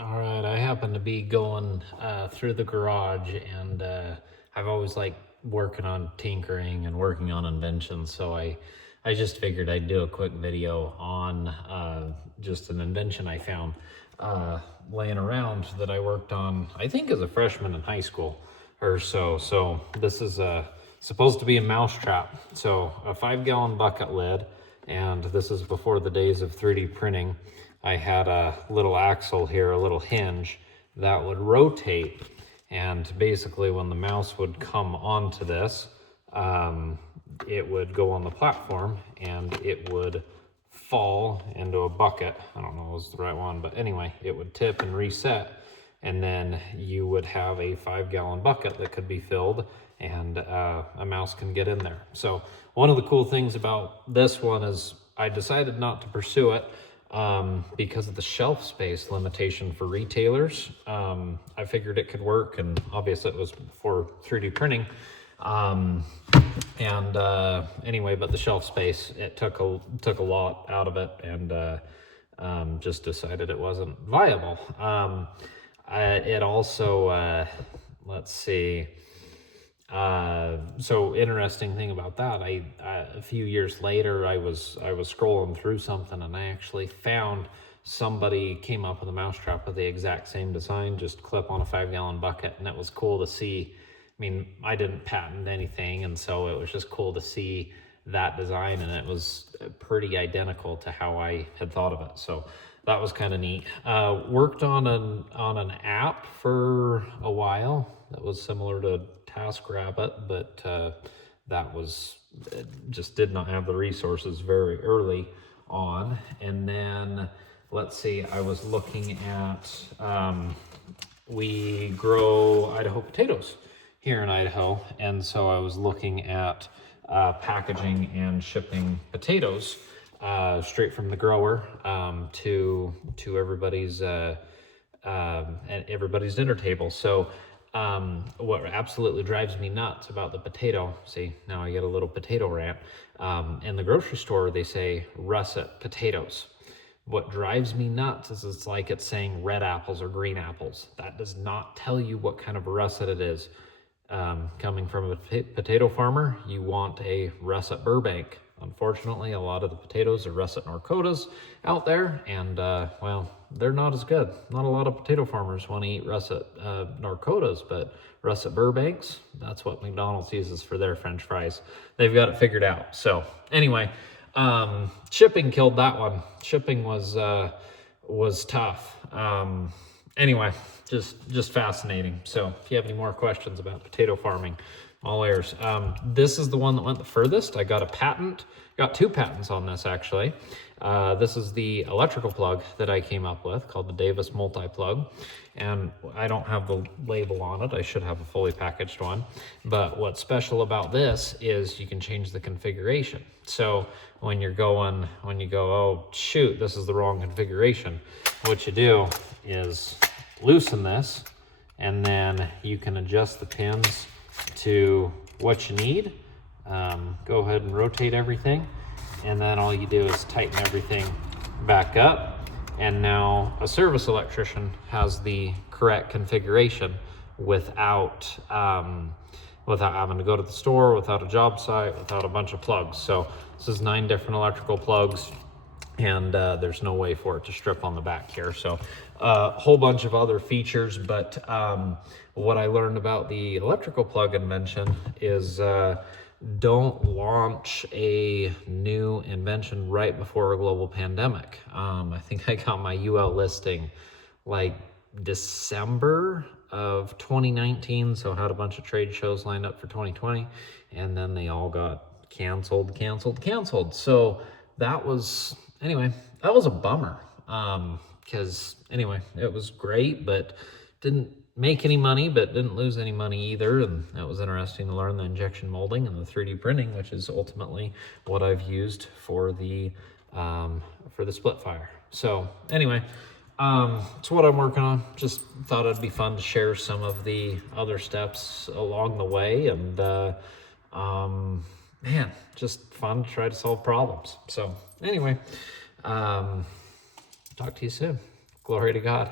All right, I happen to be going through the garage, and I've always liked working on tinkering and working on inventions. So I just figured I'd do a quick video on just an invention I found laying around that I worked on, I think, as a freshman in high school or so. So this is supposed to be a mouse trap. So a 5-gallon bucket lid, and this is before the days of 3D printing. I had a little axle here, a little hinge that would rotate, and basically when the mouse would come onto this, it would go on the platform and it would fall into a bucket. I don't know if it was the right one, but anyway, it would tip and reset, and then you would have a 5-gallon bucket that could be filled, and a mouse can get in there. So one of the cool things about this one is I decided not to pursue it because of the shelf space limitation for retailers. I figured it could work, and obviously it was before 3D printing. Anyway, but the shelf space, it took a lot out of it, and just decided it wasn't viable. It also, let's see. So interesting thing about that, a few years later, I was scrolling through something, and I actually found somebody came up with a mousetrap with the exact same design, just clip on a 5-gallon bucket, and it was cool to see. I mean, I didn't patent anything, and so it was just cool to see that design, and it was pretty identical to how I had thought of it. So that was kind of neat. Worked on an app for a while that was similar to TaskRabbit, but that was, it just did not have the resources very early on. And then let's see, I was looking at we grow Idaho potatoes here in Idaho, and so I was looking at packaging and shipping potatoes straight from the grower to everybody's at everybody's dinner table. So what absolutely drives me nuts about the potato, see, now I get a little potato rant. In the grocery store, they say russet potatoes. What drives me nuts is it's saying red apples or green apples. That does not tell you what kind of a russet it is. Coming from a potato farmer, you want a russet Burbank. Unfortunately, a lot of the potatoes are russet Norcotas out there, and well, they're not as good. Not a lot of potato farmers want to eat russet Norcotas, but russet Burbanks, that's what McDonald's uses for their French fries. They've got it figured out. So anyway, shipping killed that one. Shipping was tough. Anyway, just fascinating. So if you have any more questions about potato farming, all ears. This is the one that went the furthest. I got a patent, got 2 patents on this actually. This is the electrical plug that I came up with called the Davis multi-plug. And I don't have the label on it. I should have a fully packaged one. But what's special about this is you can change the configuration. So when you go, oh shoot, this is the wrong configuration, what you do is loosen this, and then you can adjust the pins to what you need. Go ahead and rotate everything, and then all you do is tighten everything back up, and now a service electrician has the correct configuration without having to go to the store, without a job site, without a bunch of plugs. So this is 9 different electrical plugs, and there's no way for it to strip on the back here. So a whole bunch of other features, but what I learned about the electrical plug invention is don't launch a new invention right before a global pandemic. I think I got my UL listing like December of 2019, so I had a bunch of trade shows lined up for 2020, and then they all got canceled. So that was, anyway, that was a bummer, because anyway, it was great, but didn't make any money, but didn't lose any money either. And that was interesting to learn the injection molding and the 3D printing, which is ultimately what I've used for the splitfire. So anyway, it's what I'm working on. Just thought it'd be fun to share some of the other steps along the way, and man, just fun to try to solve problems. So anyway, talk to you soon. Glory to God.